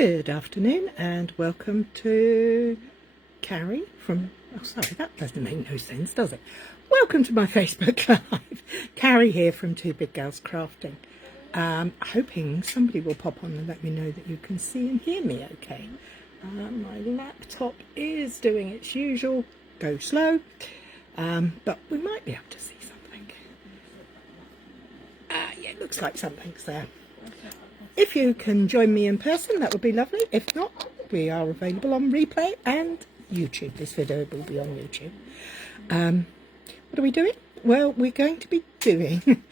Good afternoon and welcome to Cary from, oh sorry, that doesn't make no sense, does it? Welcome to my Facebook Live. Cary here from Two Big Girls Crafting. Hoping somebody will pop on and let me know that you can see and hear me okay. My laptop is doing its usual, go slow, but we might be able to see something. Yeah, it looks like something's there. If you can join me in person, that would be lovely. If not, we are available on replay and YouTube. This video will be on YouTube. What are we doing? Well, we're going to be doing,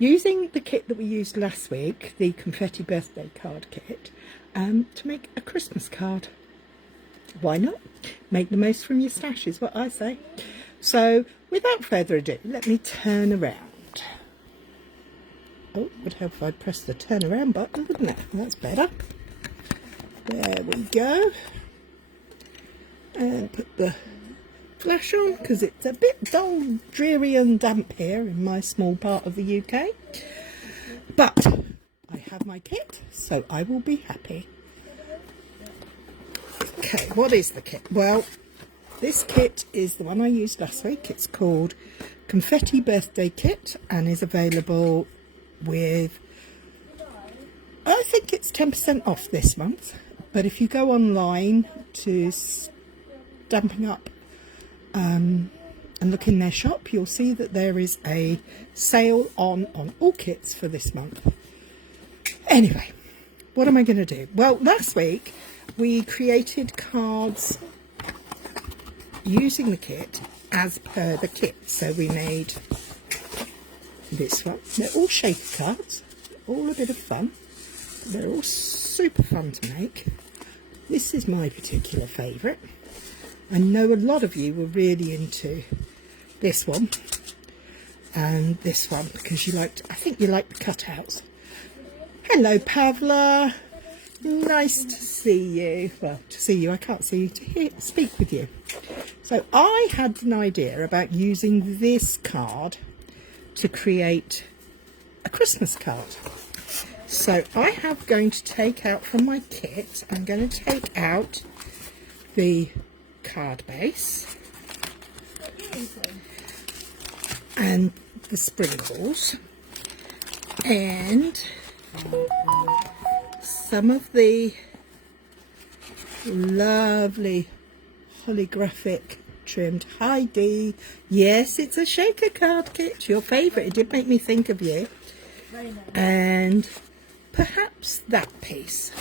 using the kit that we used last week, the Confetti Birthday card kit, to make a Christmas card. Why not? Make the most from your stash is what I say. So, without further ado, let me turn around. Oh, it would help if I press the turn around button, wouldn't it? That's better. There we go. And put the flash on because it's a bit dull, dreary and damp here in my small part of the UK. But I have my kit, so I will be happy. Okay, what is the kit? Well, this kit is the one I used last week. It's called Confetti Birthday Kit and is available with, I think it's 10% off this month, but if you go online to Stamping Up and look in their shop, you'll see that there is a sale on all kits for this month. Anyway, what am I going to do? Well, last week we created cards using the kit as per the kit, so we made this one. They're all shaker cards, all a bit of fun. They're all super fun to make. This is my particular favourite. I know a lot of you were really into this one and this one because you liked, I think you liked the cutouts. Hello Pavla, nice to see you. Well, to see you, I can't see you, to speak with you. So I had an idea about using this card to create a Christmas card. So I have going to take out from my kit, I'm going to take out the card base and the sprinkles and some of the lovely holographic trimmed. Hi Dee. Yes, it's a shaker card kit, your favourite. It did make me think of you. And perhaps that piece.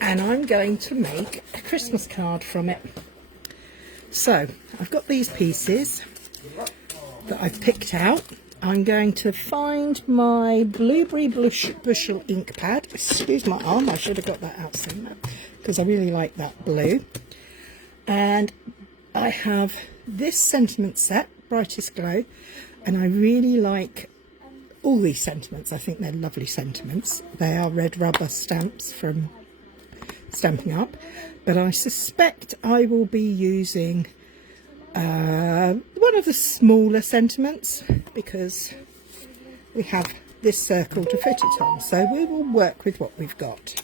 And I'm going to make a Christmas card from it. So I've got these pieces that I've picked out. I'm going to find my blueberry bushel ink pad. Excuse my arm, I should have got that out sooner because I really like that blue. And I have this sentiment set, Brightest Glow, and I really like all these sentiments. I think they're lovely sentiments. They are red rubber stamps from Stamping Up, but I suspect I will be using one of the smaller sentiments because we have this circle to fit it on, so we will work with what we've got.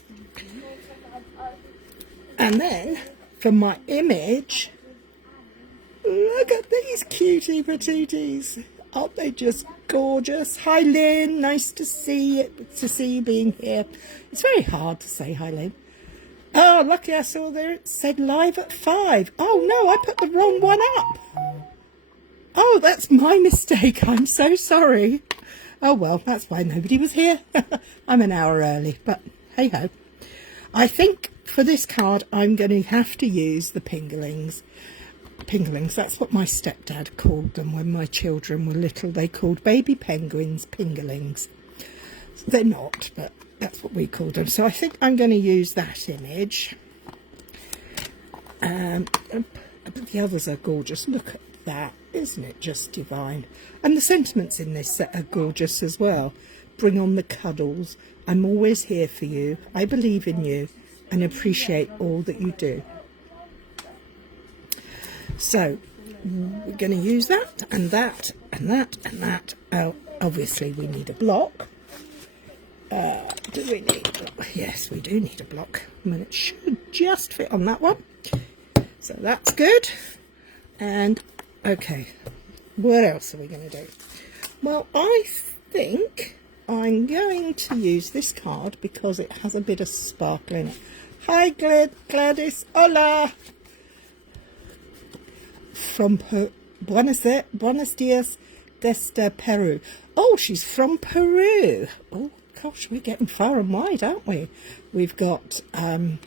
And then for my image, look at these cutie patooties. Aren't they just gorgeous? Hi Lynn, nice to see you being here. It's very hard to say hi Lynn. Oh, lucky I saw there it said live at 5. Oh no, I put the wrong one up. Oh, that's my mistake. I'm so sorry. Oh well, that's why nobody was here. I'm an hour early, but hey ho. I think for this card I'm going to have to use the Pinglings. Pinglings, that's what my stepdad called them when my children were little. They called baby penguins Pinglings. They're not, but that's what we called them. So I think I'm going to use that image. But the others are gorgeous. Look at that. Isn't it just divine? And the sentiments in this set are gorgeous as well. Bring on the cuddles. I'm always here for you. I believe in you and appreciate all that you do. So we're going to use that and that and that and that. Oh, obviously we need a block. Do we need, yes, we do need a block. I mean, it should just fit on that one. So that's good. And okay, what else are we going to do? Well, I think I'm going to use this card because it has a bit of sparkle in it. Hi Gladys, hola! From Buenos Dias desde Peru. Oh, she's from Peru. Oh gosh, we're getting far and wide, aren't we? We've got the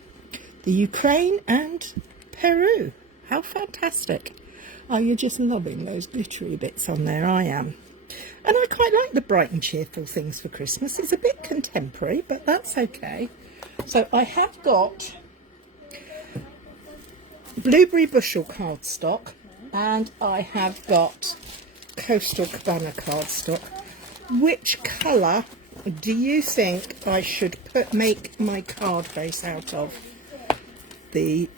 Ukraine and Peru. How fantastic. Oh, you're just loving those glittery bits on there. I am. And I quite like the bright and cheerful things for Christmas. It's a bit contemporary, but that's okay. So I have got blueberry bushel cardstock, and I have got Coastal Cabana cardstock. Which colour do you think I should make my card base out of? The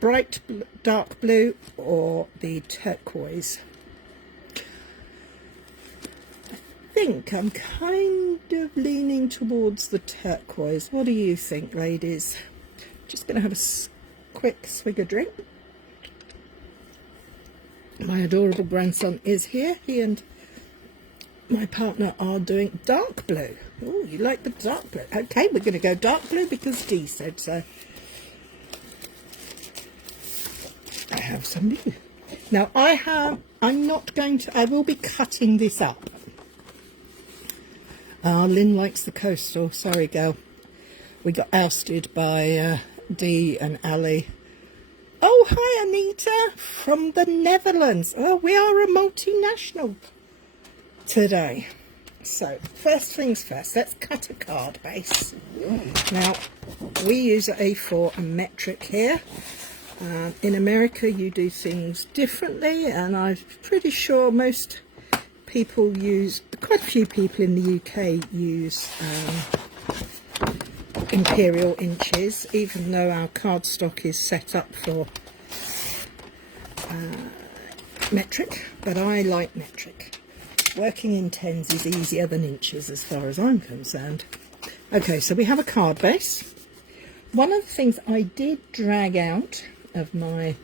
bright dark blue or the turquoise? I think I'm kind of leaning towards the turquoise. What do you think, ladies? Just going to have a quick swig of drink. My adorable grandson is here. He and my partner are doing dark blue. Oh, you like the dark blue? Okay, we're going to go dark blue because Dee said so. I have some blue. Now I will be cutting this up. Lynn likes the coastal. Sorry, girl. We got ousted by Dee and Ali. Oh, hi, Anita from the Netherlands. Oh, we are a multinational today. So, first things first, let's cut a card base. Now, we use A4 and metric here. In America, you do things differently, and I'm pretty sure most people use, quite a few people in the UK use imperial inches, even though our cardstock is set up for metric, but I like metric. Working in tens is easier than inches as far as I'm concerned. Okay, so we have a card base. One of the things I did drag out of my,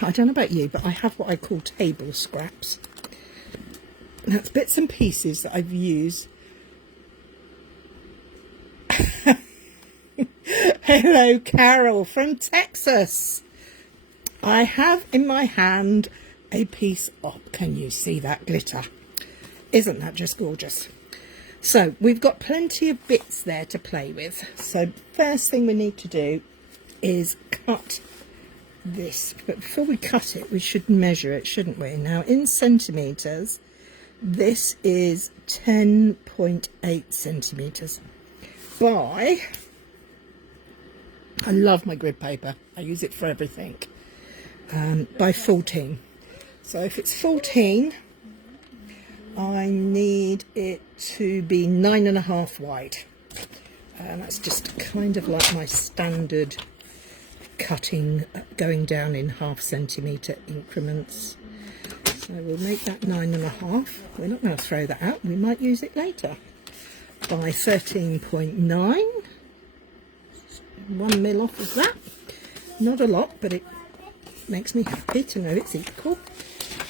I don't know about you, but I have what I call table scraps. That's bits and pieces that I've used. Hello, Carol from Texas. I have in my hand a piece of, can you see that glitter? Isn't that just gorgeous? So we've got plenty of bits there to play with. So first thing we need to do is cut this. But before we cut it, we should measure it, shouldn't we? Now in centimetres, this is 10.8 centimetres by, I love my grid paper, I use it for everything, by 14. So if it's 14, I need it to be 9.5 wide. And that's just kind of like my standard cutting, going down in ½ centimetre increments. So we'll make that 9.5. We're not going to throw that out, we might use it later. By 13.9. 1 mil off of that. Not a lot, but it makes me happy to know it's equal.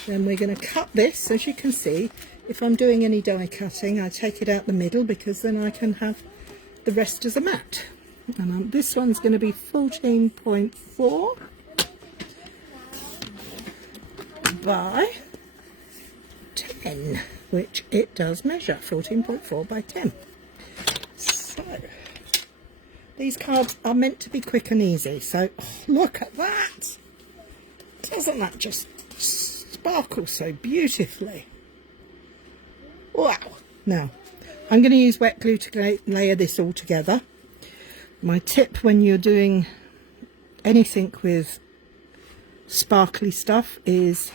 Then we're going to cut this. As you can see, if I'm doing any die cutting, I take it out the middle because then I can have the rest as a mat. And this one's going to be 14.4 by 10, which it does measure, 14.4 by 10. So these cards are meant to be quick and easy. So look at that. Doesn't that just sparkle so beautifully? Wow. Now I'm going to use wet glue to layer this all together. My tip when you're doing anything with sparkly stuff is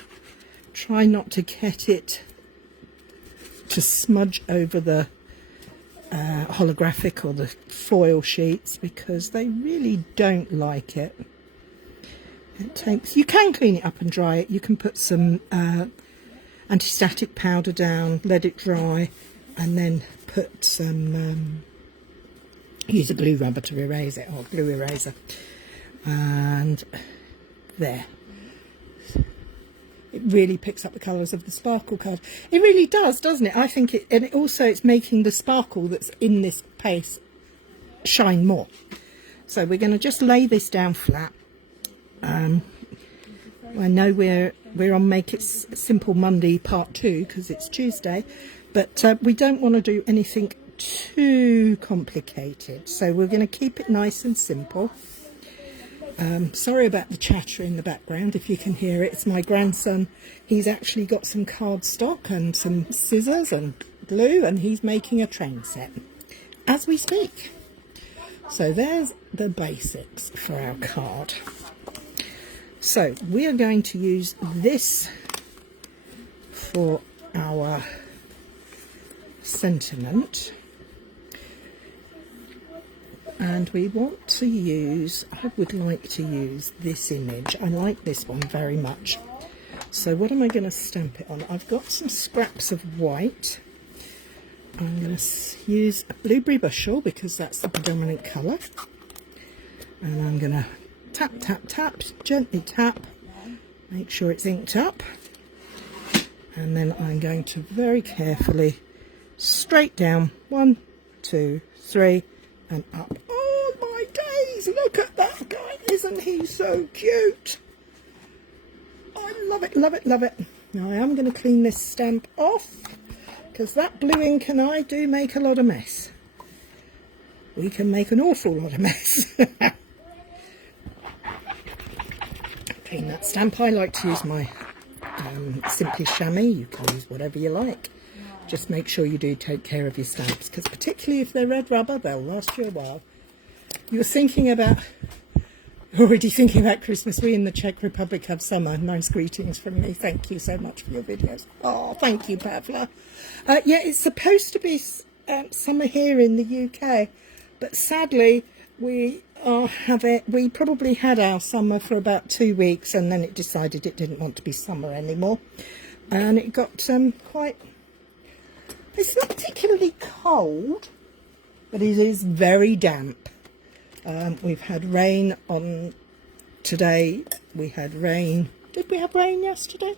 try not to get it to smudge over the holographic or the foil sheets, because they really don't like it. It takes, you can clean it up and dry it. You can put some anti-static powder down, let it dry, and then put some, use a glue rubber to erase it, or glue eraser, and there. It really picks up the colours of the sparkle card. It really does, doesn't it? I think it, and it also it's making the sparkle that's in this paste shine more. So we're going to just lay this down flat. I know we're on Make It Simple Monday Part 2 because it's Tuesday, but we don't want to do anything too complicated. So we're going to keep it nice and simple. Sorry about the chatter in the background, if you can hear it. It's my grandson. He's actually got some cardstock and some scissors and glue, and he's making a train set as we speak. So there's the basics for our card. So we are going to use this for our sentiment. And we want to use, I would like to use this image. I like this one very much. So what am I going to stamp it on? I've got some scraps of white. I'm going to use a blueberry bushel because that's the predominant colour. And I'm going to tap, tap, tap, gently tap, make sure it's inked up. And then I'm going to very carefully straight down, 1, 2, 3, and up. Oh my days, look at that guy, isn't he so cute? I love it, love it, love it. Now I am going to clean this stamp off because that blue ink and I do make a lot of mess. We can make an awful lot of mess. Clean that stamp. I like to use my Simply Chamois. You can use whatever you like. Just make sure you do take care of your stamps, because particularly if they're red rubber, they'll last you a while. You were already thinking about Christmas. We in the Czech Republic have summer. Nice greetings from me. Thank you so much for your videos. Oh, thank you, Pavla. Yeah, it's supposed to be summer here in the UK, but sadly we probably had our summer for about 2 weeks, and then it decided it didn't want to be summer anymore, and it got quite. It's not particularly cold, but it is very damp. We've had rain on today. We had rain. Did we have rain yesterday?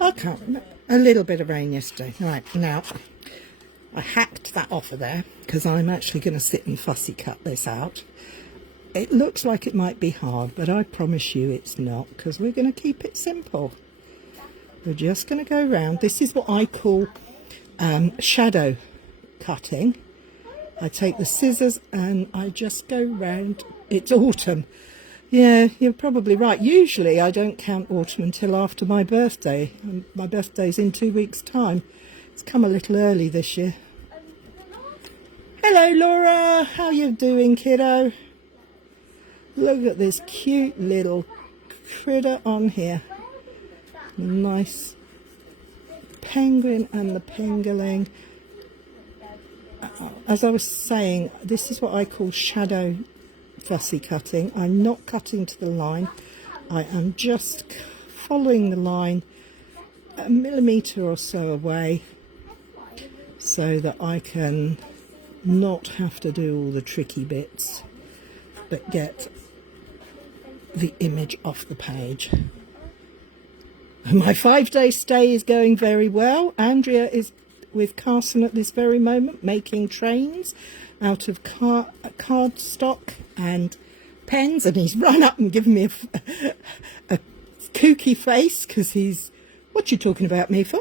I can't remember. A little bit of rain yesterday. Right, now I hacked that off of there because I'm actually going to sit and fussy cut this out. It looks like it might be hard, but I promise you it's not, because we're going to keep it simple. We're just going to go around. This is what I call shadow cutting. I take the scissors and I just go round. It's autumn. Yeah, you're probably right. Usually I don't count autumn until after my birthday. My birthday's in 2 weeks' time. It's come a little early this year. Hello, Laura. How you doing, kiddo? Look at this cute little critter on here. Nice penguin and the pangolin. As I was saying, this is what I call shadow fussy cutting. I'm not cutting to the line. I am just following the line a millimetre or so away so that I can not have to do all the tricky bits, but get the image off the page. My 5-day stay is going very well. Andrea is with Carson at this very moment, making trains out of cardstock and pens, and he's run up and given me a kooky face because he's, what you talking about me for?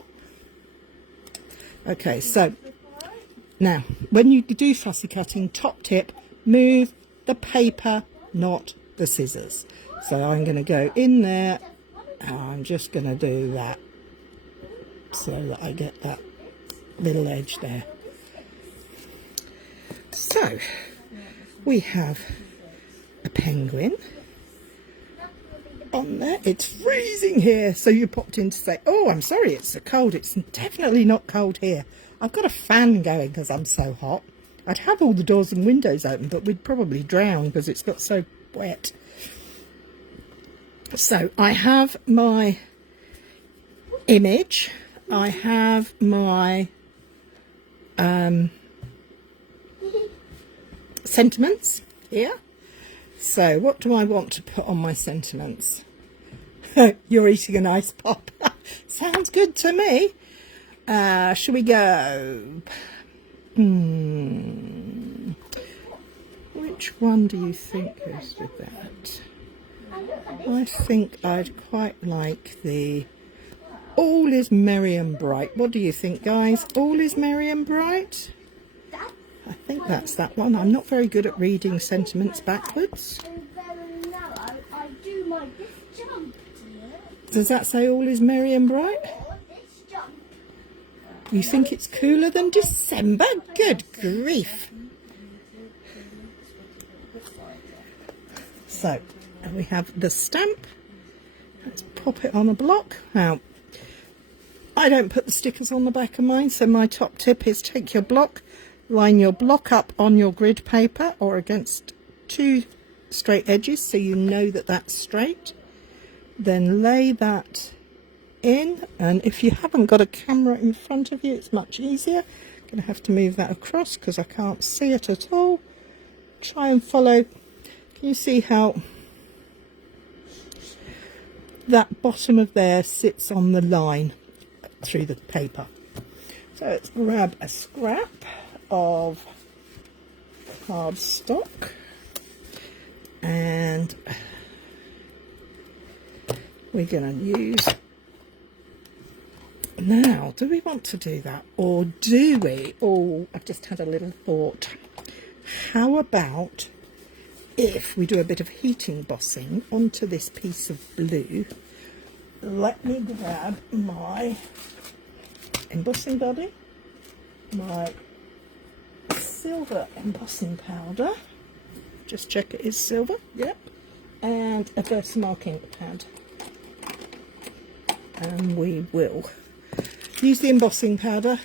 Okay, so now when you do fussy cutting, top tip, move the paper, not the scissors. So I'm going to go in there and I'm just going to do that so that I get that little edge there. So we have a penguin on there. It's freezing here, so you popped in to say, oh, I'm sorry, it's so cold. It's definitely not cold here. I've got a fan going because I'm so hot. I'd have all the doors and windows open, but we'd probably drown because it's got so wet. So I have my image, I have my sentiments here. So what do I want to put on my sentiments? You're eating an ice pop. Sounds good to me. Shall we go? Which one do you think goes with that? I think I'd quite like the All is Merry and Bright. What do you think, guys? All is Merry and Bright? I think that's that one. I'm not very good at reading sentiments backwards. Does that say All is Merry and Bright? You think it's cooler than December? Good grief. So, we have the stamp. Let's pop it on a block. Now, I don't put the stickers on the back of mine, so my top tip is take your block, line your block up on your grid paper or against two straight edges so you know that that's straight. Then lay that in, and if you haven't got a camera in front of you, it's much easier. I'm going to have to move that across because I can't see it at all. Try and follow. Can you see how that bottom of there sits on the line through the paper? So let's grab a scrap of cardstock and we're going to use. Now, do we want to do that, or do we? Oh, I've just had a little thought. How about if we do a bit of heat embossing onto this piece of blue? Let me grab my embossing body, my silver embossing powder. Just check it is silver, yep. And a Versamark ink pad. And we will use the embossing powder.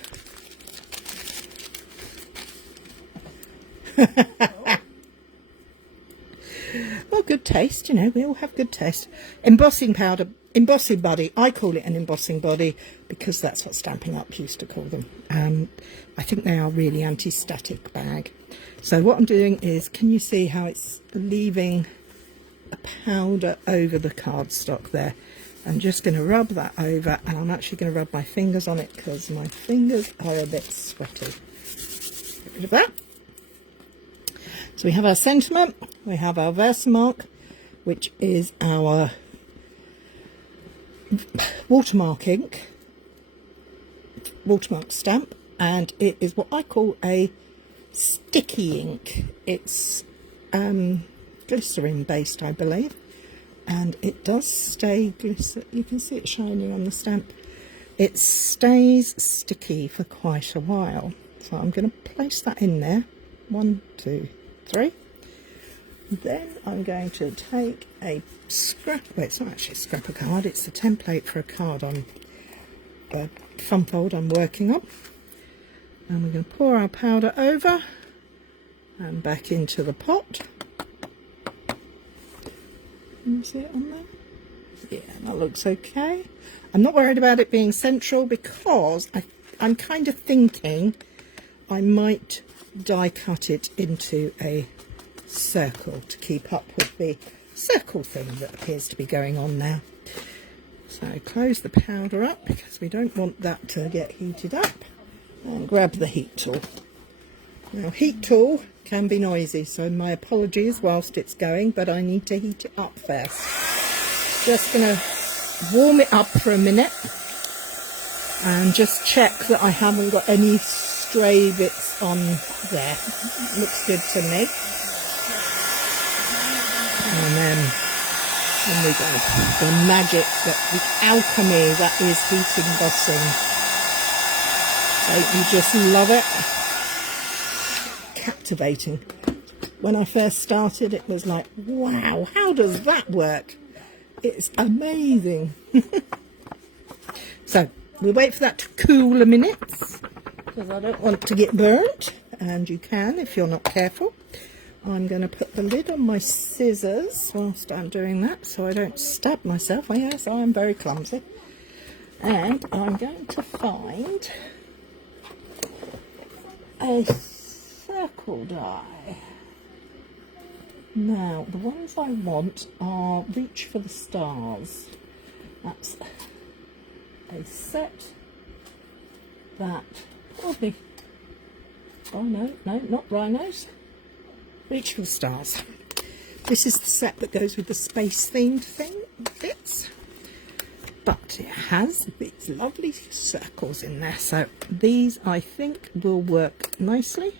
Well, good taste, you know, we all have good taste. Embossing powder, embossing body. I call it an embossing body because that's what Stampin' Up used to call them. I think they are really anti-static bag. So what I'm doing is, can you see how it's leaving a powder over the cardstock there? I'm just going to rub that over, and I'm actually going to rub my fingers on it because my fingers are a bit sweaty. Get rid of that. So we have our sentiment, we have our Versamark, which is our watermark ink, watermark stamp, and it is what I call a sticky ink. It's glycerin based, I believe. And it does stay glycerin. You can see it shining on the stamp. It stays sticky for quite a while. So I'm going to place that in there. 1, 2, 3. Then I'm going to take a scrap. Well, it's not actually a scrap of card. It's the template for a card on a fun fold I'm working on. And we're going to pour our powder over and back into the pot. Can you see it on there? Yeah, that looks okay. I'm not worried about it being central because I'm kind of thinking I might die cut it into a circle to keep up with the circle thing that appears to be going on now. So close the powder up because we don't want that to get heated up, and grab the heat tool. Now, heat tool can be noisy, so my apologies whilst it's going, but I need to heat it up first. Just going to warm it up for a minute and just check that I haven't got any stray bits on there. Looks good to me. And then we go. The magic, the alchemy that is heat embossing. So you just love it. Captivating. When I first started, it was like, wow, how does that work? It's amazing. So we'll wait for that to cool a minute because I don't want to get burnt, and you can if you're not careful. I'm going to put the lid on my scissors whilst I'm doing that so I don't stab myself. Oh, yes, I am very clumsy. And I'm going to find a circle die. Now, the ones I want are Reach for the Stars. That's a set that probably, oh no, not rhinos. Reach for the Stars. This is the set that goes with the space themed bits. But it has these lovely circles in there. So these, I think, will work nicely.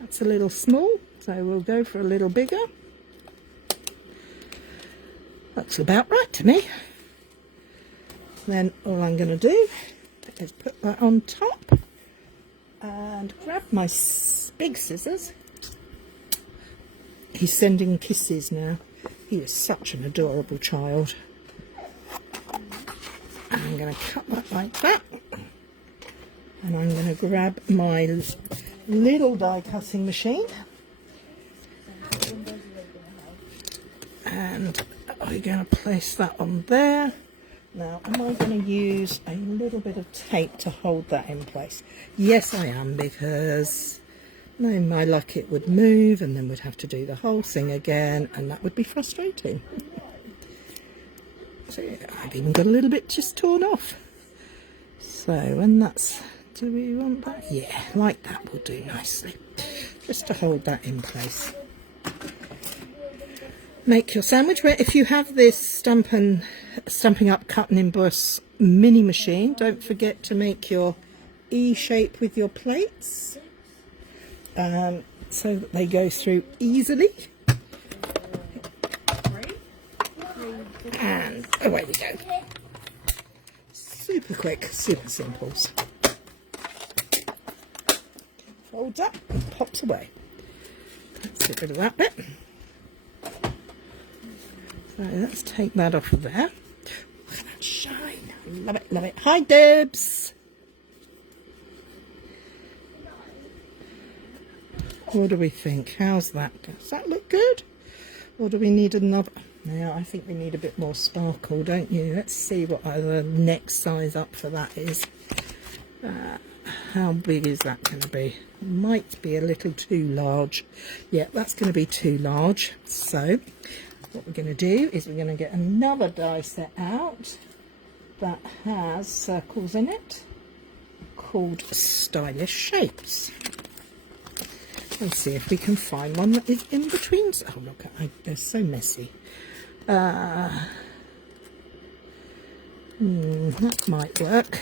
That's a little small, so we'll go for a little bigger. Looks about right to me. Then all I'm going to do is put that on top and grab my big scissors. He's sending kisses now. He is such an adorable child. And I'm going to cut that like that. And I'm going to grab my little die cutting machine. And we're going to place that on there. Now, am I going to use a little bit of tape to hold that in place? Yes, I am, because knowing my luck, it would move and then we'd have to do the whole thing again, and that would be frustrating. So I've even got a little bit just torn off. So, and that's, do we want that? Yeah, like that will do nicely. Just to hold that in place. Make your sandwich. If you have this Stampin' Up Cut and Emboss mini machine, don't forget to make your E shape with your plates so that they go through easily. And away we go. Super quick, super simple. Folds up and pops away. Let's get rid of that bit. So let's take that off of there. Look at that shine. Love it, love it. Hi, Debs. What do we think? How's that? Does that look good? Or do we need another? Yeah, I think we need a bit more sparkle, don't you? Let's see what the next size up for that is. How big is that going to be? Might be a little too large. Yeah, that's going to be too large. So what we're going to do is we're going to get another die set out that has circles in it called Stylish Shapes. Let's see if we can find one that is in between. Oh look, they're so messy. That might work.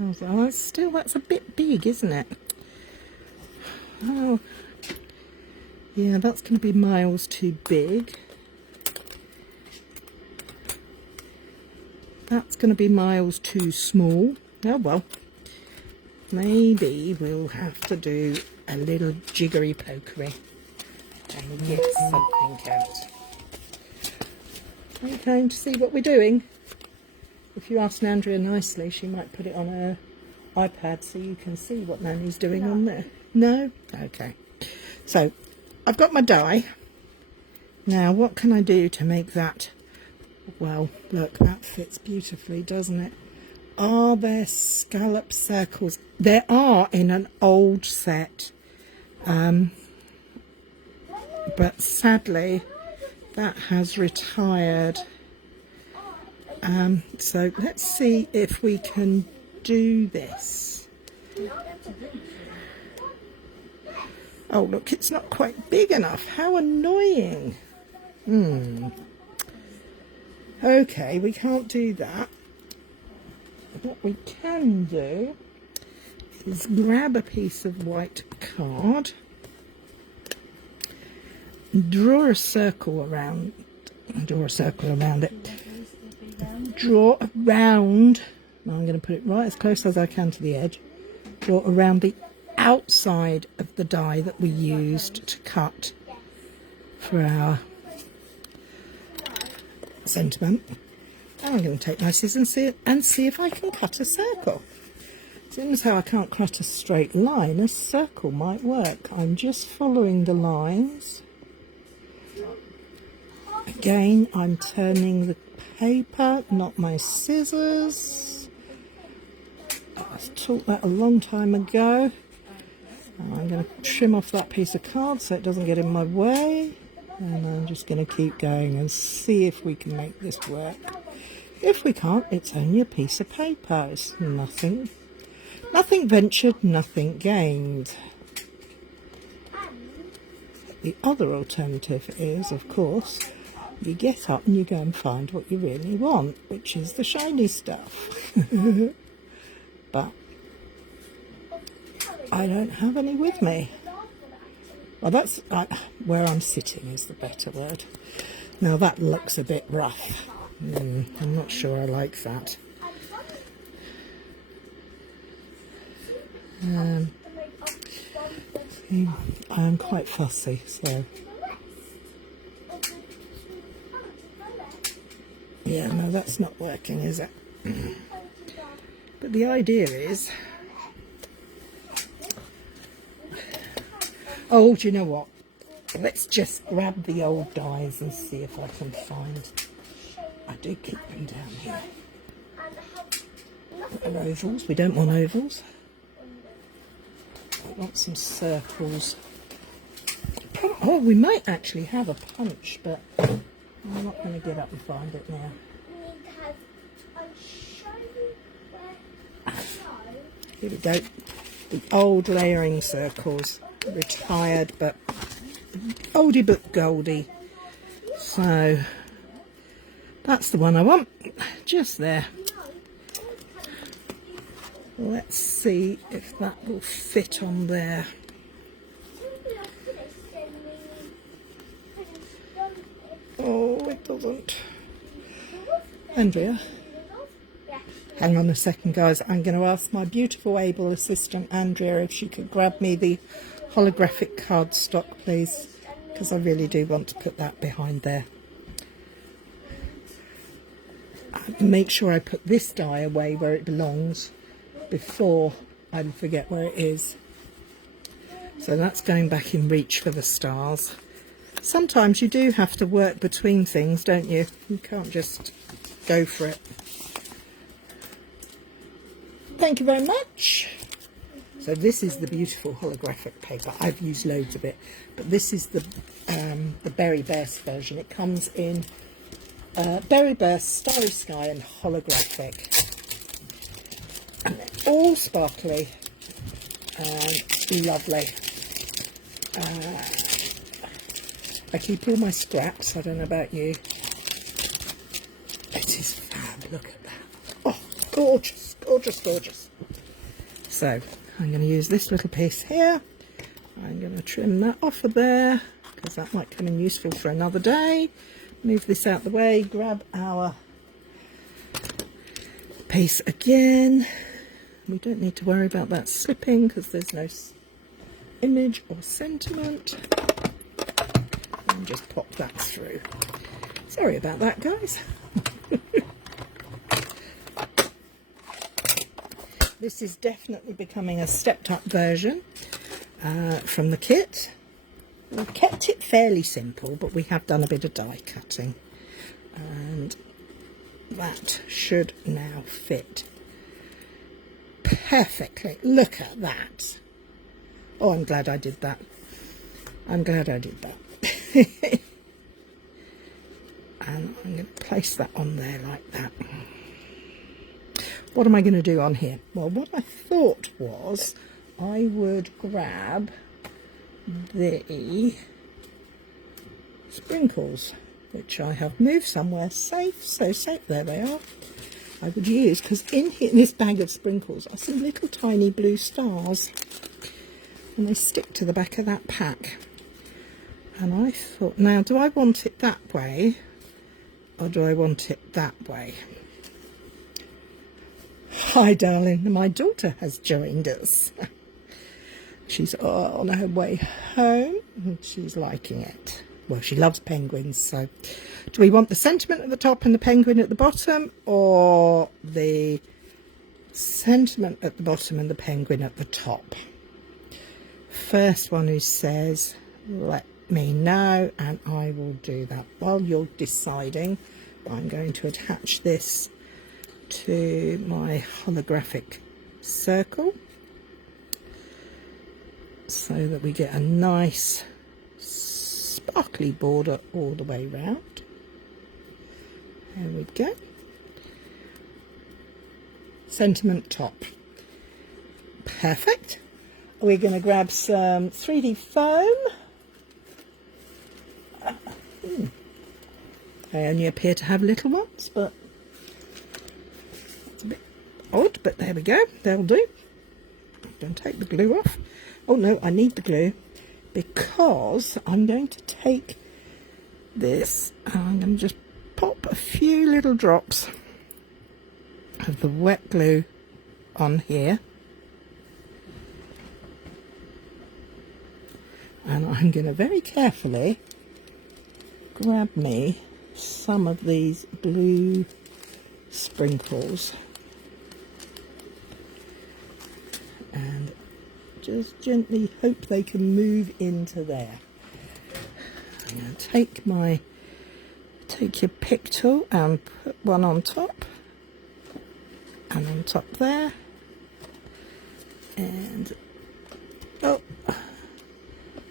Oh, still, that's a bit big, isn't it? Oh, yeah, that's going to be miles too big. That's going to be miles too small. Oh well, maybe we'll have to do a little jiggery pokery and get something out. Are you going to see what we're doing? If you ask Andrea nicely, she might put it on her iPad so you can see what Nanny's doing on there. No? Okay. So, I've got my die. Now, what can I do to make that? Well, look, that fits beautifully, doesn't it? Are there scallop circles? There are in an old set. But sadly, that has retired. So let's see if we can do this. Oh look, it's not quite big enough. How annoying. Okay, we can't do that. What we can do is grab a piece of white card, draw a circle around it, draw around, now I'm going to put it right as close as I can to the edge, draw around the outside of the die that we used to cut for our sentiment. I'm going to take my scissors and see if I can cut a circle. Seeing as how I can't cut a straight line, a circle might work. I'm just following the lines. Again, I'm turning the paper, not my scissors. I taught that a long time ago. I'm going to trim off that piece of card so it doesn't get in my way, and I'm just going to keep going and see if we can make this work. If we can't, it's only a piece of paper. It's nothing ventured, nothing gained. The other alternative is, of course, you get up and you go and find what you really want, which is the shiny stuff. But I don't have any with me. Well, that's where I'm sitting is the better word. Now that looks a bit rough. I'm not sure I like that. I am quite fussy, so yeah, no, that's not working, is it? But the idea is, oh, do you know what? Let's just grab the old dies and see if I can find. I do keep them down here. And ovals. We don't want ovals. We want some circles. Oh, we might actually have a punch, but I'm not going to get up and find it now. Here we go. The old layering circles. Retired, but oldie but goldie. So that's the one I want. Just there. Let's see if that will fit on there. Oh, it doesn't. Andrea, hang on a second, guys. I'm going to ask my beautiful able assistant Andrea if she could grab me the holographic cardstock, please, because I really do want to put that behind there. Make sure I put this die away where it belongs before I forget where it is. So that's going back in reach for the stars. Sometimes you do have to work between things, don't you? You can't just go for it. Thank you very much. So this is the beautiful holographic paper. I've used loads of it, but this is the Berry Burst version. It comes in Berry Burst, Starry Sky and holographic. And they're all sparkly and lovely. I keep all my scraps. I don't know about you. It is fab. Look at that. Oh, gorgeous, gorgeous, gorgeous. So I'm going to use this little piece here. I'm going to trim that off of there because that might come in useful for another day. Move this out the way. Grab our piece again. We don't need to worry about that slipping because there's no image or sentiment. And just pop that through. Sorry about that, guys. This is definitely becoming a stepped up version from the kit. We've kept it fairly simple, but we have done a bit of die cutting. And that should now fit perfectly. Look at that. Oh, I'm glad I did that. I'm glad I did that. And I'm going to place that on there like that. What am I going to do on here? Well, what I thought was I would grab the sprinkles, which I have moved somewhere safe, so safe, there they are. I would use, because in here, in this bag of sprinkles are some little tiny blue stars, and they stick to the back of that pack. And I thought, now, do I want it that way, or do I want it that way? Hi, darling. My daughter has joined us. She's on her way home, and she's liking it. Well, she loves penguins, so do we want the sentiment at the top and the penguin at the bottom, or the sentiment at the bottom and the penguin at the top? First one who says, let me know, and I will do that. While you're deciding, I'm going to attach this to my holographic circle. so that we get a nice sparkly border all the way round. There we go. Sentiment top. Perfect. We're going to grab some 3D foam. They only appear to have little ones, but it's a bit odd, but there we go. They'll do. I'm going to take the glue off. Oh no, I need the glue because I'm going to take this and I'm going to just pop a few little drops of the wet glue on here. And I'm going to very carefully grab me some of these blue sprinkles and just gently hope they can move into there. I'm going to take your pick tool and put one on top and on top there, and oh,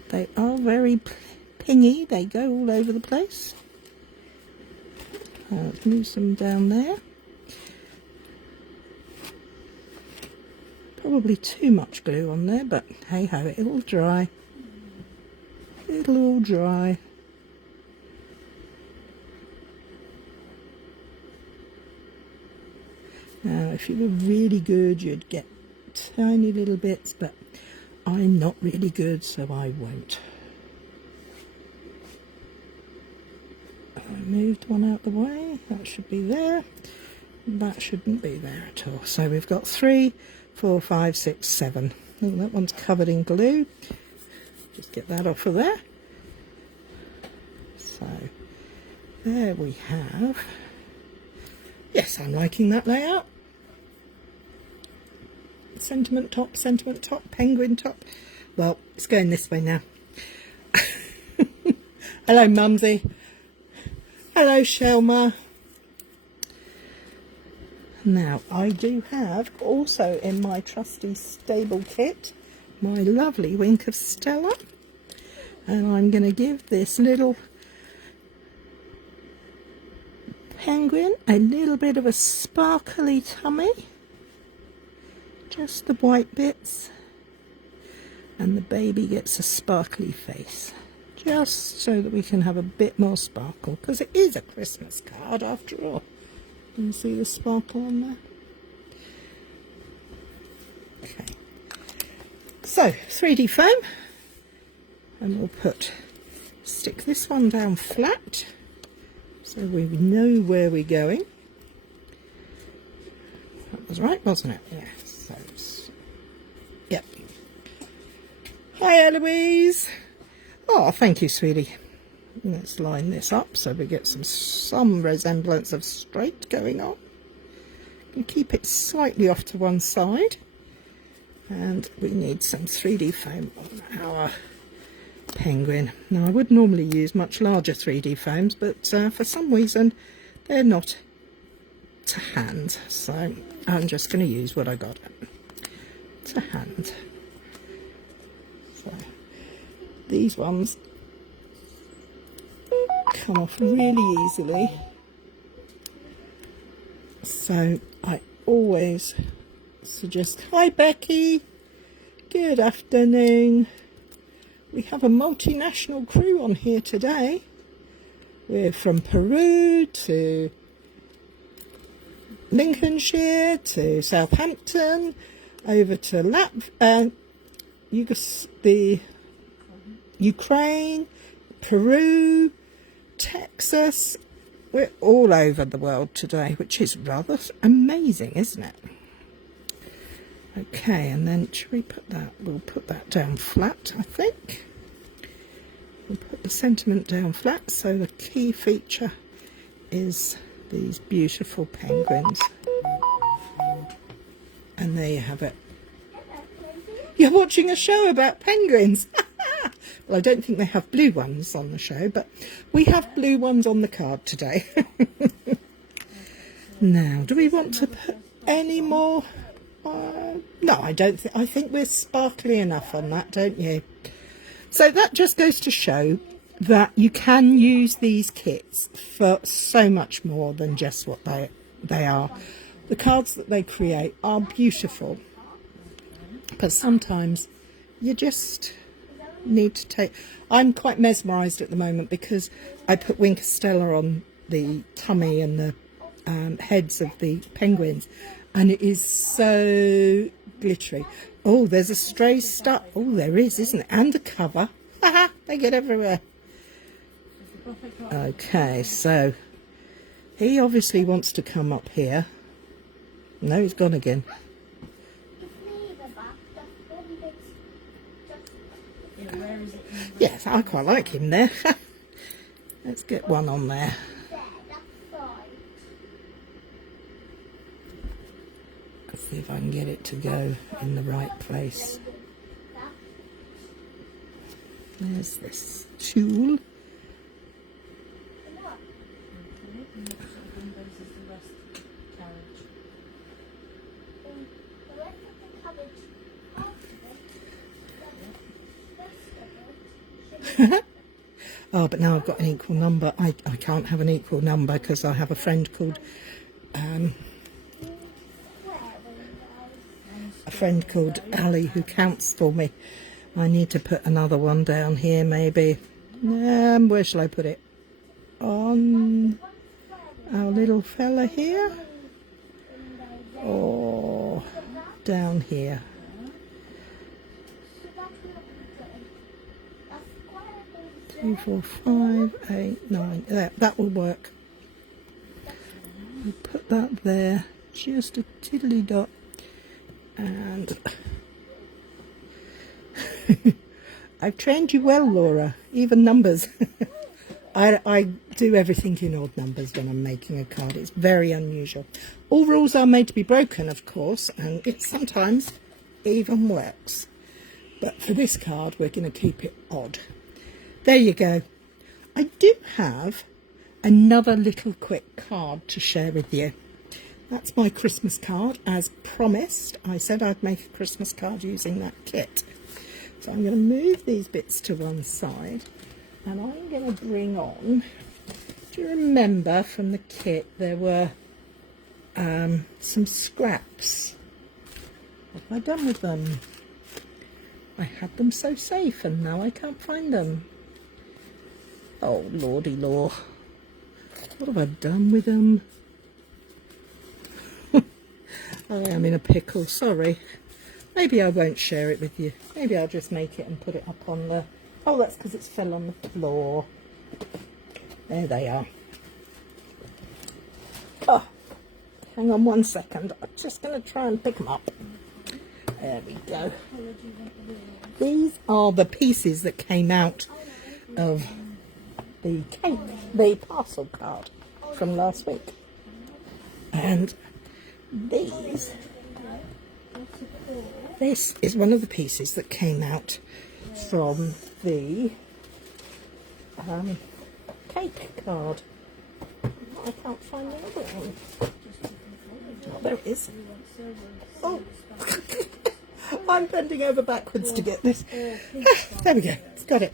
they are very pingy, they go all over the place. Let's move some down there. Probably too much glue on there, but hey ho, it'll dry. It'll all dry. Now, if you were really good, you'd get tiny little bits, but I'm not really good, so I won't. I moved one out the way. That should be there. That shouldn't be there at all. So we've got 3, 4, 5, 6, 7. Oh, that one's covered in glue. Just get that off of there. So there we have. Yes, I'm liking that layout. Sentiment top, penguin top. Well, it's going this way now. Hello, Mumsy. Hello, Shelma. Now, I do have also in my trusty stable kit my lovely Wink of Stella, and I'm going to give this little penguin a little bit of a sparkly tummy, just the white bits, and the baby gets a sparkly face, just so that we can have a bit more sparkle, because it is a Christmas card after all. Can you see the sparkle on there? Okay, so 3D foam, and we'll stick this one down flat so we know where we're going. That was right, wasn't it? Yeah. So yep. Hi, Eloise. Oh, thank you, sweetie. Let's line this up so we get some resemblance of straight going on. And keep it slightly off to one side. And we need some 3D foam on our penguin. Now, I would normally use much larger 3D foams, but for some reason they're not to hand. So I'm just going to use what I got to hand. So these ones come off really easily, so I always suggest. Hi Becky, good afternoon. We have a multinational crew on here today. We're from Peru to Lincolnshire to Southampton, over to the Ukraine, Peru, Texas. We're all over the world today, which is rather amazing, isn't it? Okay, and then should we we'll put that down flat, I think. We'll put the sentiment down flat, so the key feature is these beautiful penguins. And there you have it. You're watching a show about penguins. Well, I don't think they have blue ones on the show, but we have blue ones on the card today. Now, do we want to put any more No, I don't think. I think we're sparkly enough on that, don't you? So that just goes to show that you can use these kits for so much more than just what they are. The cards that they create are beautiful, but sometimes you just need to take... I'm quite mesmerised at the moment because I put Wink Stella on the tummy and the heads of the penguins, and it is so glittery. Oh, there's a stray stuck. Oh, there is, isn't it? And a cover. Haha, they get everywhere. Okay, so he obviously wants to come up here. No, he's gone again. Yes, I quite like him there. Let's get one on there. Let's see if I can get it to go in the right place. There's this tool. Oh, but now I've got an equal number. I can't have an equal number because I have a friend called Ali who counts for me. I need to put another one down here, maybe. Where shall I put it? On our little fella here, or down here? 2, 4, 5, 8, 9. That will work. We'll put that there, just a tiddly dot, and I've trained you well, Laura. Even numbers. I do everything in odd numbers when I'm making a card. It's very unusual. All rules are made to be broken, of course, and it sometimes even works. But for this card, we're going to keep it odd. There you go. I do have another little quick card to share with you. That's my Christmas card, as promised. I said I'd make a Christmas card using that kit. So I'm going to move these bits to one side, and I'm going to bring on... Do you remember from the kit there were some scraps? What have I done with them? I had them so safe, and now I can't find them. Oh, lordy law. What have I done with them? I am in a pickle, sorry. Maybe I won't share it with you. Maybe I'll just make it and put it up on the... Oh, that's because it's fell on the floor. There they are. Oh, hang on one second. I'm just going to try and pick them up. There we go. These are the pieces that came out of the cake, the parcel card from last week. And this is one of the pieces that came out from the cake card. I can't find the other one. Oh, there it is. Oh, I'm bending over backwards to get this. There we go. It's got it.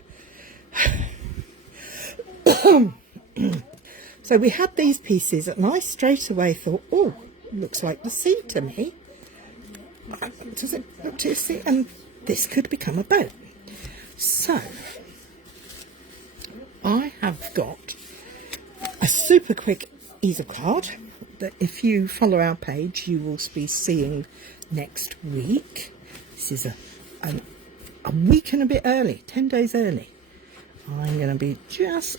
So we had these pieces, and I straight away thought, oh, looks like the sea to me. Does it look to sea? And this could become a boat. So I have got a super quick easel card that if you follow our page you will be seeing next week. This is a week and a bit early, 10 days early. I'm going to be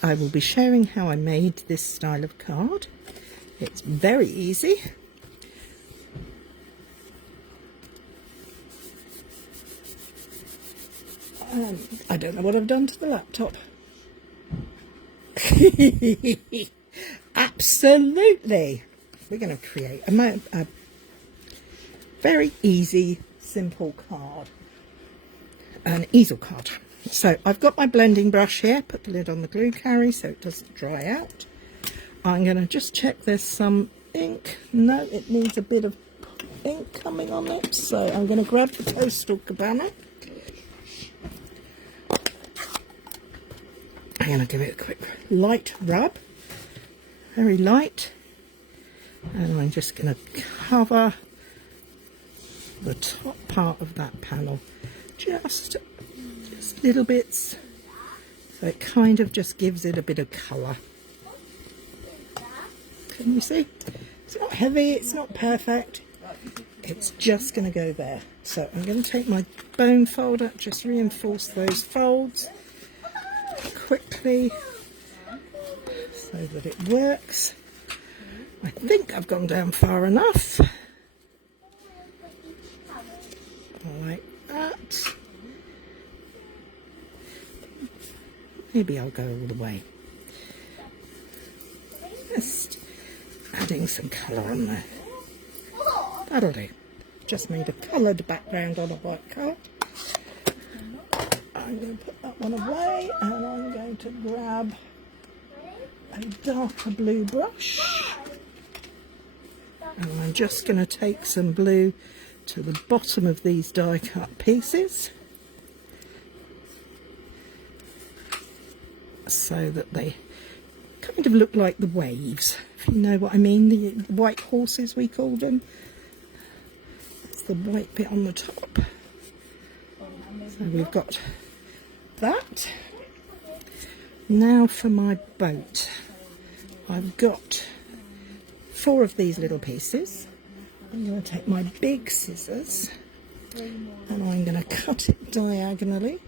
I will be sharing how I made this style of card. It's very easy. I don't know what I've done to the laptop. Absolutely. We're going to create a very easy, simple card. An easel card. So I've got my blending brush here. Put the lid on the glue, Cary, so it doesn't dry out. I'm going to just check there's some ink. No, it needs a bit of pink coming on it. So I'm going to grab the Coastal Cabana. I'm going to give it a quick light rub, very light, and I'm just going to cover the top part of that panel, just little bits, so it kind of just gives it a bit of colour. Can you see? It's not heavy, it's not perfect, it's just going to go there. So I'm going to take my bone folder, just reinforce those folds quickly so that it works. I think I've gone down far enough, like that. Maybe I'll go all the way. Just adding some colour on there. That'll do. Just made a coloured background on a white card. I'm going to put that one away, and I'm going to grab a darker blue brush, and I'm just going to take some blue to the bottom of these die cut pieces so that they kind of look like the waves, if you know what I mean, the white horses we call them. That's the white bit on the top. So we've got that. Now for my boat. I've got 4 of these little pieces. I'm going to take my big scissors and I'm going to cut it diagonally.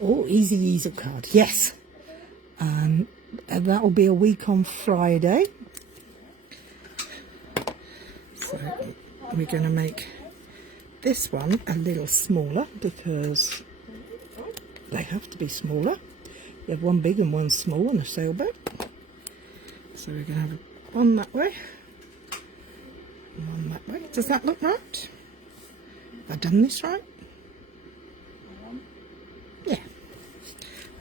Oh, easy card, yes. And that will be a week on Friday. So we're going to make this one a little smaller because they have to be smaller. You have one big and one small on a sailboat. So we're going to have one that way and one that way. Does that look right? Have I done this right? Yeah.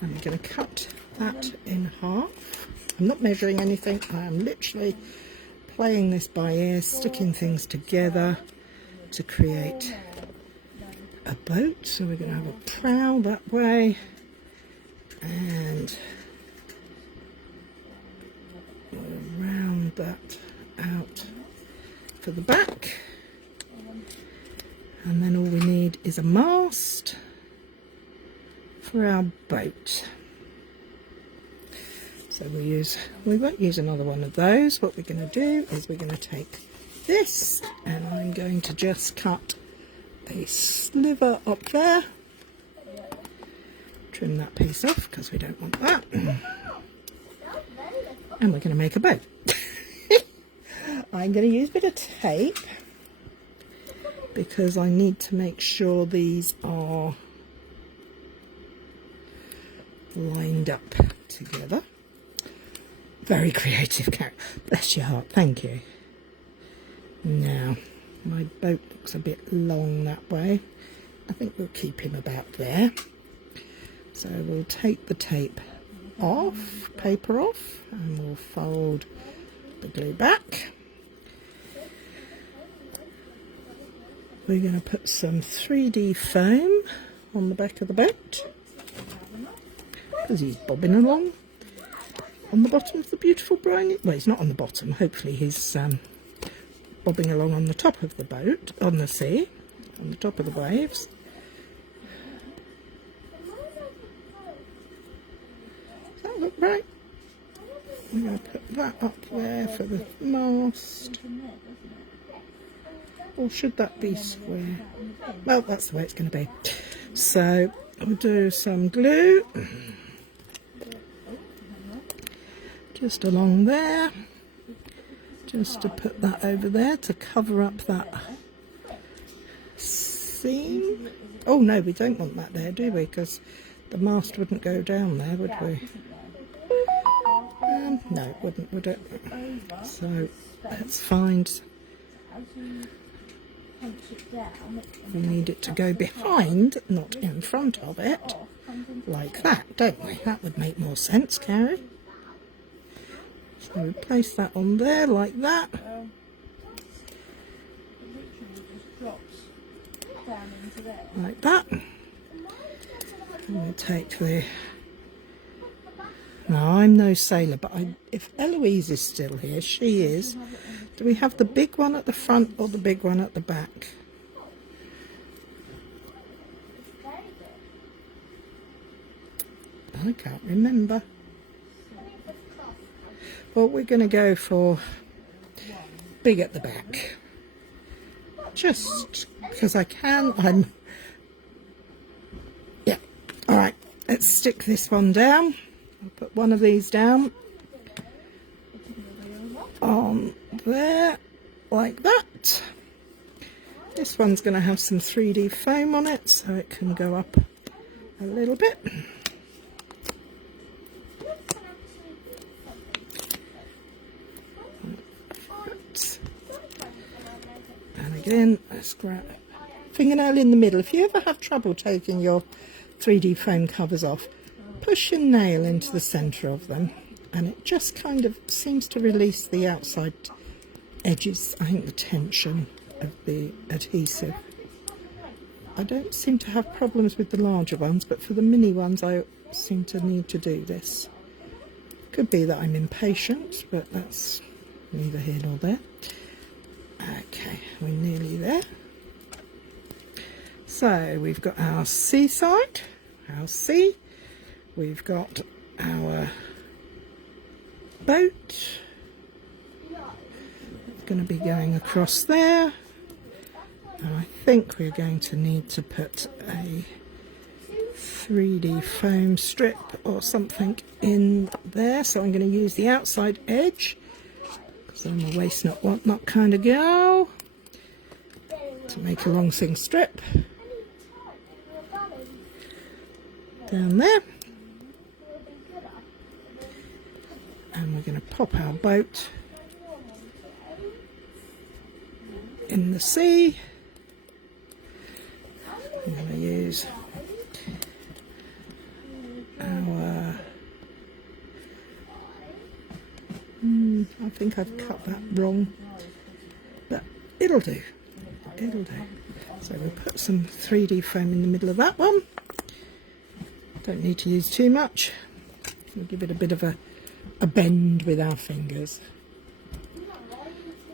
And we're going to cut that in half. I'm not measuring anything. I am literally playing this by ear, sticking things together to create a boat. So we're going to have a prow that way, and we'll round that out for the back, and then all we need is a mast for our boat. So we won't use another one of those. What we're going to do is we're going to take this, and I'm going to just cut a sliver up there. Trim that piece off because we don't want that. And we're going to make a boat. I'm going to use a bit of tape because I need to make sure these are lined up together. Very creative, Cary. Bless your heart, thank you. Now, my boat looks a bit long that way. I think we'll keep him about there. So we'll take the tape off, paper off, and we'll fold the glue back. We're going to put some 3D foam on the back of the boat because he's bobbing along on the bottom of the beautiful briny. Well, he's not on the bottom. Hopefully he's bobbing along on the top of the boat, on the sea, on the top of the waves. Does that look right? I'm going to put that up there for the mast. Or should that be square? Well, that's the way it's going to be. So I'll do some glue just along there, just to put that over there to cover up that seam. Oh no, we don't want that there, do we? Because the mast wouldn't go down there, would we? No, it wouldn't, would it? So let's find. We need it to go behind, not in front of it, like that, don't we? That would make more sense, Cary. So we place that on there like that. like that. And we'll take the... Now, I'm no sailor, but if Eloise is still here, she is. Do we have the big one at the front or the big one at the back? I can't remember. Well, we're going to go for big at the back. Just because I can. Yeah. All right. Let's stick this one down. I'll put one of these down on there, like that. This one's going to have some 3D foam on it, so it can go up a little bit. And again, let's grab fingernail in the middle. If you ever have trouble taking your 3D foam covers off, push your nail into the centre of them, and it just kind of seems to release the outside edges, I think, the tension of the adhesive. I don't seem to have problems with the larger ones, but for the mini ones I seem to need to do this. Could be that I'm impatient, but that's neither here nor there. Okay, we're nearly there. So we've got our seaside, our sea. We've got our boat. Going to be going across there. And I think we're going to need to put a 3D foam strip or something in there. So I'm going to use the outside edge, because I'm a waste not want not kind of girl, to make a long thin strip. Down there. And we're going to pop our boat in the sea. I'm going to use our... I think I've cut that wrong, but it'll do. It'll do. So we'll put some 3D foam in the middle of that one. Don't need to use too much. We'll give it a bit of a bend with our fingers,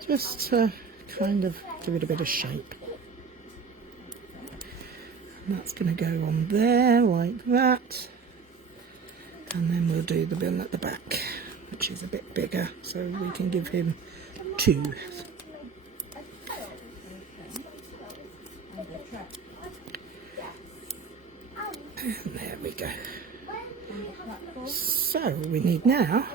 just to kind of give it a bit of shape. And that's going to go on there like that, and then we'll do the bill at the back, which is a bit bigger, so we can give him two. And there we go. So we need now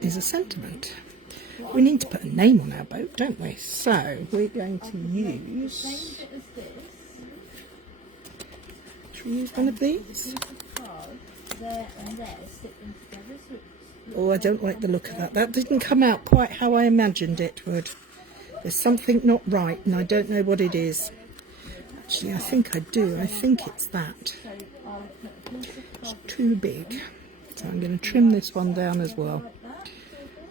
is a sentiment. We need to put a name on our boat, don't we? So we're going to use... Should we use one of these? Oh, I don't like the look of that. That didn't come out quite how I imagined it would. There's something not right, and I don't know what it is. Actually, I think I do. I think it's that. It's too big. So I'm going to trim this one down as well,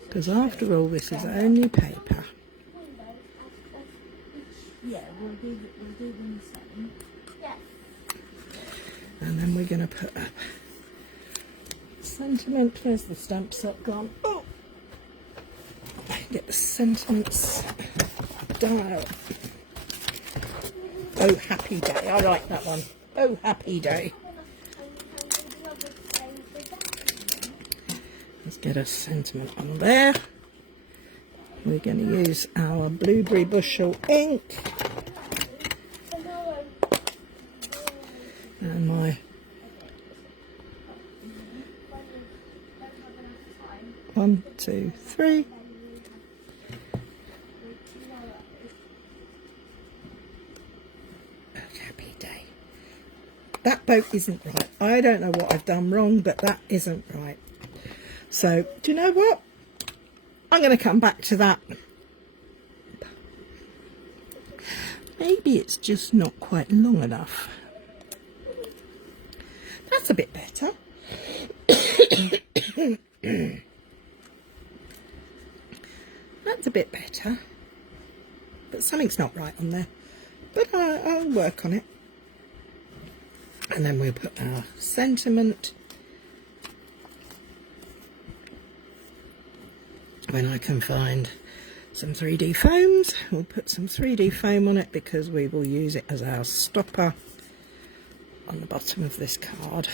because after all, this is only paper. And then we're going to put a sentiment. Where's the stamp set gone? Oh! Get the sentiments dial. Oh, happy day. I like that one. Oh, happy day. Let's get a sentiment on there. We're going to use our blueberry bushel ink. And my 1, 2, 3. Happy day. That boat isn't right. I don't know what I've done wrong, but that isn't right. So, do you know what? I'm going to come back to that. Maybe it's just not quite long enough. That's a bit better. That's a bit better, but something's not right on there, but I'll work on it. And then we'll put our sentiment. When I can find some 3D foams, we'll put some 3D foam on it because we will use it as our stopper on the bottom of this card.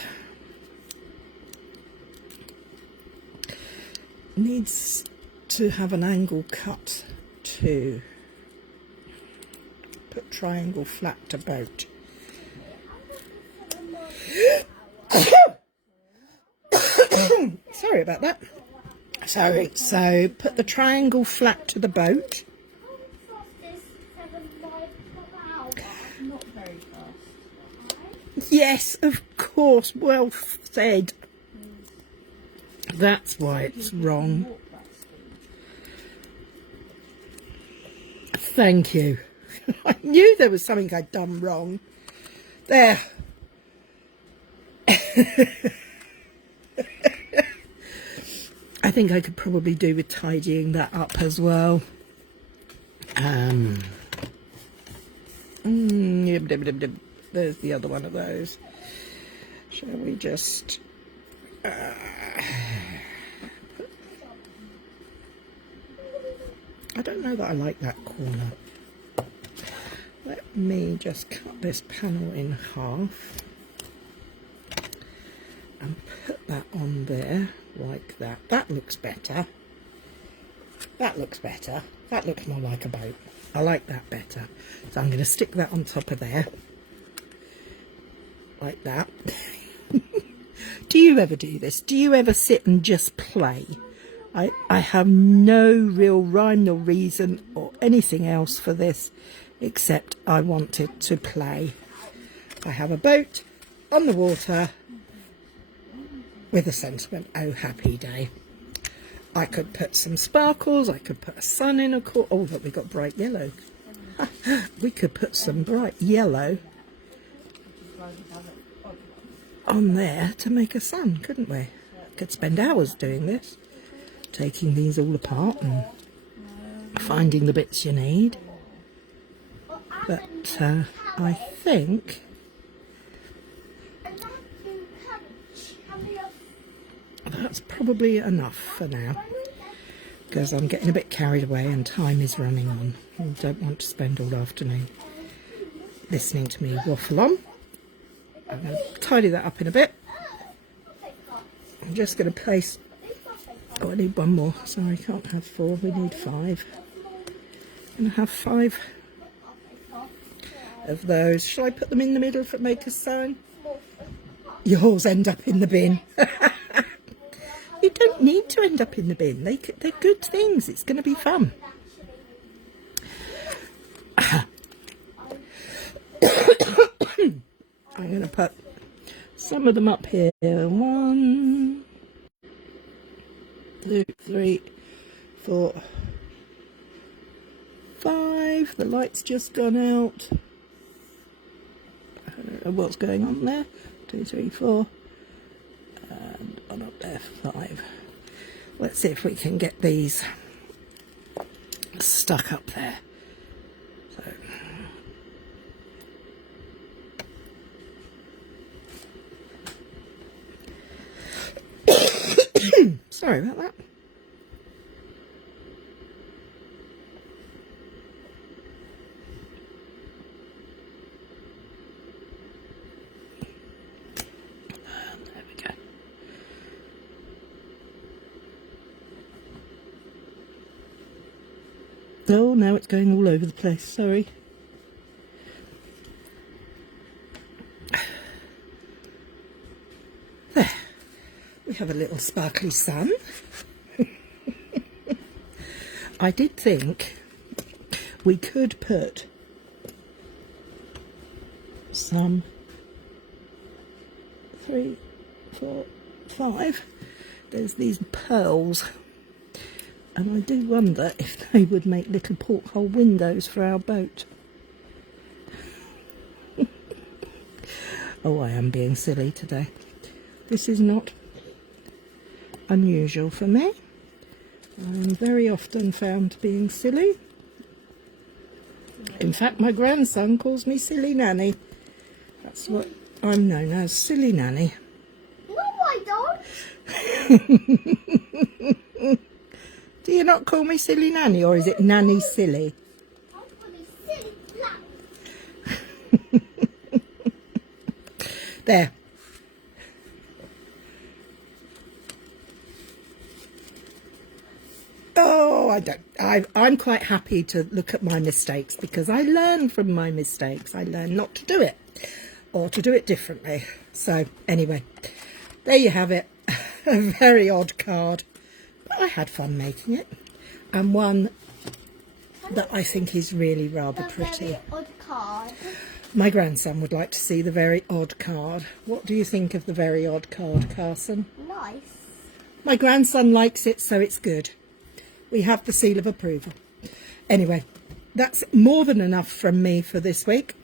Needs to have an angle cut to put triangle flat to boat. Sorry about that. Sorry, so put the triangle flat to the boat. Yes, of course, well said. That's why it's wrong. Thank you. I knew there was something I'd done wrong. There. I think I could probably do with tidying that up as well. There's the other one of those. Shall we just... I don't know that I like that corner. Let me just cut this panel in half and put that on there like that. That looks better. That looks better. That looks more like a boat. I like that better. So I'm going to stick that on top of there. Like that. Do you ever do this? Do you ever sit and just play? I have no real rhyme or reason or anything else for this except I wanted to play. I have a boat on the water with a sentiment. Oh, happy day. I could put some sparkles. I could put a sun in a corner. Oh, look, we got bright yellow. We could put some bright yellow on there to make a sun, couldn't we? Could spend hours doing this, taking these all apart and finding the bits you need. But I think that's probably enough for now, because I'm getting a bit carried away and time is running on. I don't want to spend all afternoon listening to me waffle on. I'm going to tidy that up in a bit. I'm just going to place... Oh, I need one more. Sorry, can't have 4. We need 5. I'm going to have 5 of those. Shall I put them in the middle for make a sign? Yours end up in the bin. You don't need to end up in the bin. They're good things. It's going to be fun. I'm going to put some of them up here. 1, 2, 3, 4, 5. The light's just gone out. I don't know what's going on there. 2, 3, 4. And one up there, 5. Let's see if we can get these stuck up there. So... Sorry about that. There we go. Oh, now it's going all over the place. Sorry. There. We have a little sparkly sun. I did think we could put some 3, 4, 5. There's these pearls, and I do wonder if they would make little porthole windows for our boat. Oh, I am being silly today. This is not unusual for me. I'm very often found being silly. In fact, my grandson calls me Silly Nanny. That's what I'm known as, Silly Nanny. No, I don't. Do you not call me Silly Nanny, or is it Nanny Silly? I'm gonna silly black. There. Oh, I'm quite happy to look at my mistakes because I learn from my mistakes. I learn not to do it or to do it differently. So anyway, there you have it. A very odd card, but I had fun making it, and one that I think is really rather pretty. Very odd card. My grandson would like to see the very odd card. What do you think of the very odd card, Carson? Nice. My grandson likes it, so it's good. We have the seal of approval. Anyway, that's more than enough from me for this week.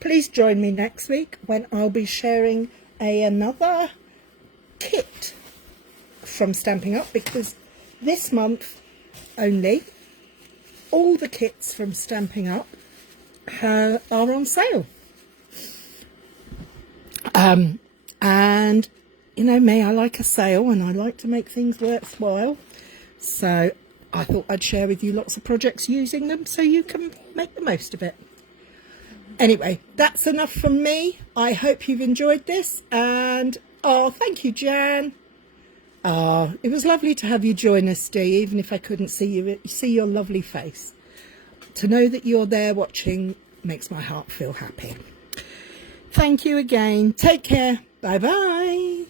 Please join me next week when I'll be sharing another kit from Stampin' Up, because this month only all the kits from Stampin' Up are on sale. And you know me, I like a sale and I like to make things worthwhile. So I thought I'd share with you lots of projects using them so you can make the most of it. Anyway, that's enough from me. I hope you've enjoyed this, and oh, thank you, Jan. Oh, it was lovely to have you join us, Dee, even if I couldn't see your lovely face. To know that you're there watching makes my heart feel happy. Thank you again. Take care. Bye-bye.